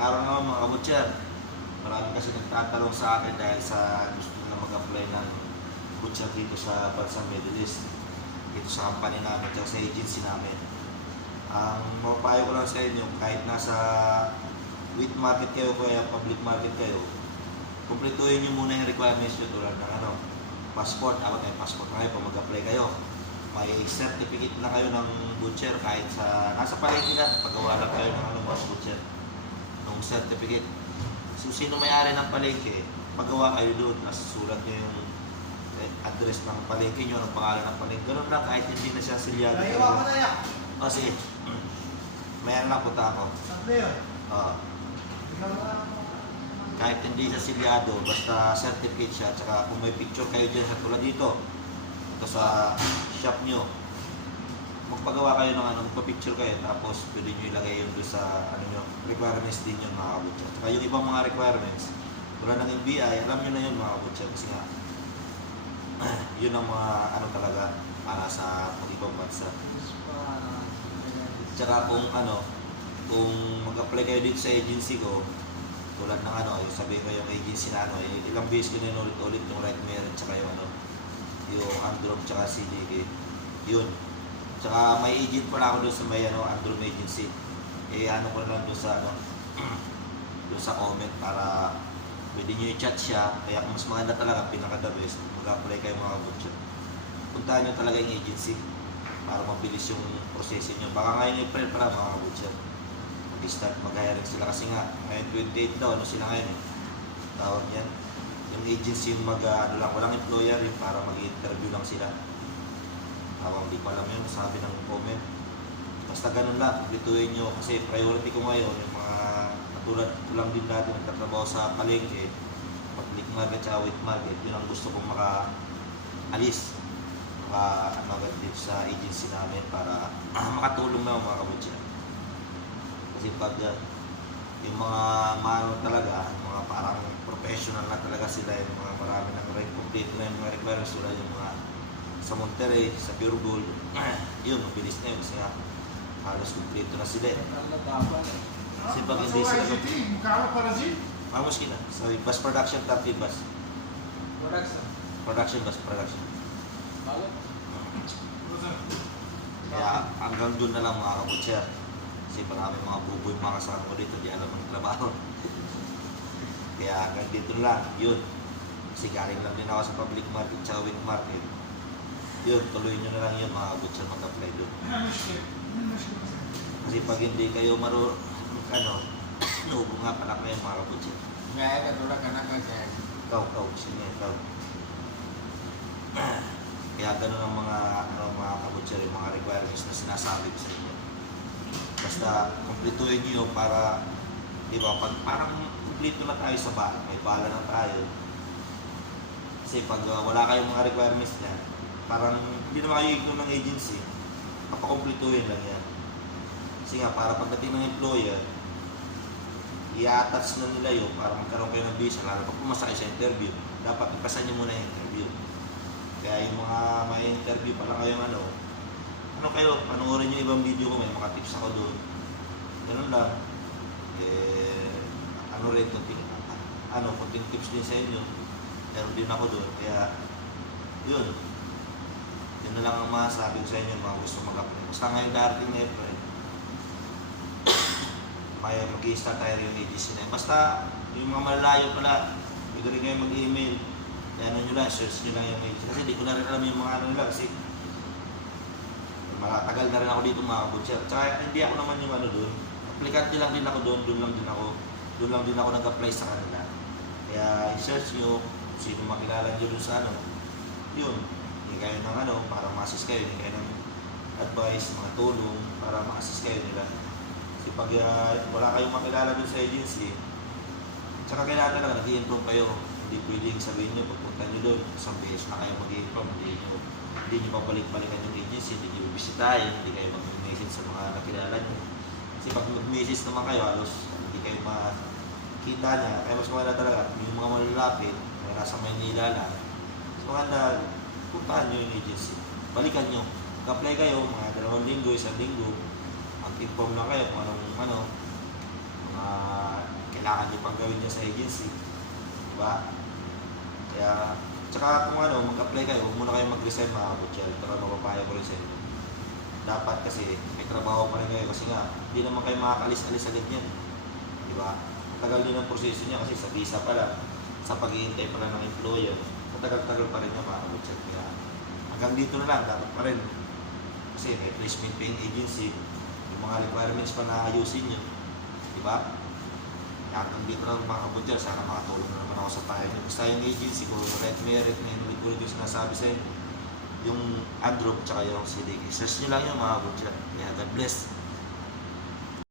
araw naman mga kabutcher. Marami kasi nagtatanong sa akin dahil sa gusto nila mag-apply ng butcher dito sa bansang Middle East. Dito sa company namin, at sa agency namin. Ang mapapayo ko lang sa inyo, kahit nasa wheat market kayo, kaya public market kayo, kumpletuhin nyo muna yung requirements nyo tulad ng ano, passport, dapat may passport na kayo pag mag-apply kayo. May certificate na kayo ng butcher kahit sa nasa palengke na, paggawa lang kayo ng ano, butcher. Ng certificate. So, sino may-ari ng palengke, paggawa kayo doon, nasa sulat nyo yung eh, address ng palengke nyo, ng pangalan ng palengke. Ganun lang, kahit hindi na siya silyado. Naiwa ko na yan. O, sige. May ano lang punta ako. Sabi yun. Oo. Ako. kahit hindi siya silyado, basta certificate siya, tsaka kung may picture kayo dyan sa tulad dito, ito sa shop nyo, magpagawa kayo ng ano, magpa-picture kayo, tapos pwede nyo ilagay yun doon sa ano nyo, requirements din yun mga kabutsa. Tsaka yung ibang mga requirements, wala ng NBI, alam nyo na yun mga kabutsa, kasi nga, yun ang mga ano talaga para sa pag-ibang bansa. Tsaka kung ano, kung mag-apply kayo dito sa agency ko, tulad ng ano, yung sabihin ko yung agency na ano, eh, ilang beses ko na ulit-ulit yung right merit tsaka yung ano, yung Androm tsaka CDK. Yun. Tsaka may agent pala ako doon sa may ano, Androm agency. Eh ano ko na lang doon sa ano, doon sa comment para pwede nyo i-chat siya. Kaya kung mas maganda talaga, pinaka-the best, mag-apply kayo mga butcher. Puntahan nyo talaga yung agency para mabilis yung proseso nyo. Baka ngayon April para mga butcher. Mag-start mag-hiring sila kasi nga, ngayon 28 daw, ano sila ngayon eh. Tawag yan. Yung agency yung mag, ah, ano lang, walang employer yung para mag-interview lang sila. Tawag, di ko alam yun, sabi ng comment. Basta ganun lang, kumplituhin nyo kasi priority ko ngayon yung mga katulad ko lang din dati nagtatrabaho sa palengke, market at wheat market, yun ang gusto kong maka ano agad dito sa agency namin para makatulong na mga kabutya. Kasi pag uh, yung mga mano talaga, mga parang professional na talaga sila, yung mga marami ng right complete na yung mga requirements tulad yung mga sa Monterrey, sa Pure Gold, yun, mabilis na yun nga halos kumplito na sila. eh. Kasi pag hindi sila Sa YGT, mukha ka parazit. Vamos kita, sa bus production, target bus. Production bus, production. Kaya hanggang doon na lang mga kabutser. Kasi marami mga buboy mga kasama ko dito, di alam ang trabaho. Kaya hanggang dito lang, yun. Kasi galing lang din ako sa public market tsaka week market. Yun, tuloy nyo na lang yun mga kabutser mag-apply doon. Kasi pag hindi kayo maro, ano, nubo nga pala kayo mga kabutser. Ikaw, ikaw, sino ikaw? Kaya ganun ang mga, ano, mga kabutser, yung mga requirements na sinasabi ko sa inyo. Basta, kumpletuhin nyo para, di ba, pag parang kumpleto na tayo sa bala, may bala na tayo. Kasi pag uh, wala kayong mga requirements niya, parang hindi naman kayo ignore ng agency, papakumpletuhin lang yan. Kasi nga, para pagdating ng employer, i-attach na nila yun para magkaroon kayo ng visa, lalo pag pumasa kayo sa interview, dapat ipasan nyo muna yung interview. Kaya yung mga may interview pa lang kayong ano, ano kayo, panoorin nyo ibang video ko, may mga tips ako doon. Ganun lang. Eh, ano rin, kunting, ano, kunting tips din sa inyo. Meron din ako doon, kaya, yun. Na lang ang masasabi ko sa inyo, mga gusto mag-apply. Basta ngayon darating na April, may mag-i-start tayo yung agency na yun. Basta, yung mga malalayo pala, pwede rin kayo mag-email. Kaya ano nyo lang, search nyo lang yung agency. Kasi di ko na rin alam yung mga ano nila kasi matagal na rin ako dito mga kabutser. Tsaka hindi ako naman yung ano doon. Aplikante lang din ako doon, doon lang din ako. Doon lang din ako nag-apply sa kanila. Kaya i-search nyo kung sino makilala nyo doon sa ano. Yun, hindi kayo ng ano, para ma-assist kayo, hindi kayo ng advice, mga tulong, para ma-assist kayo nila. Kasi pag uh, wala kayong makilala doon sa agency, tsaka kailangan talaga nag-i-improve kayo. Hindi pwedeng sabihin nyo, pagpunta nyo doon, isang beses na kayo mag-i-improve, hindi nyo, hindi nyo pabalik-balikan yung agency, hindi nyo bisitahin, hindi kayo mag-message sa mga nakilala nyo. Kasi pag mag-message naman kayo, halos hindi kayo makita niya. Kaya mas maganda talaga, yung mga malalapit, na nasa Maynila lang, mas maganda, puntahan nyo yung agency. Balikan nyo. Mag-apply kayo, mga dalawang linggo, isang linggo, mag-inform lang kayo kung anong, ano, mga kailangan niyo pang gawin niya sa agency. Di ba? Kaya, tsaka kung ano, mag-apply kayo, huwag muna kayo mag-resign mga kabutsyal. Pero mapapayo ko rin sa inyo. Dapat kasi, may trabaho pa rin kayo kasi nga, hindi naman kayo makakalis-alis agad yan. Di ba? Tagal din ang proseso niya kasi sa visa pa lang, sa paghihintay pa lang ng employer, matagal-tagal pa rin niya mga kabutsyal. Kaya, hanggang dito na lang, dapat pa rin. Kasi may placement paying agency, yung mga requirements pa na ayusin nyo. Di ba? Kaya hanggang dito na lang mga kabutsyal, sana makatulong na naman ako sa tayo nyo. Basta yung agency ko, red merit, may ulit-ulit yung sinasabi sa inyo yung Android tsaka yung CDK. Search nyo lang yung mga kabutsyal. Kaya God bless.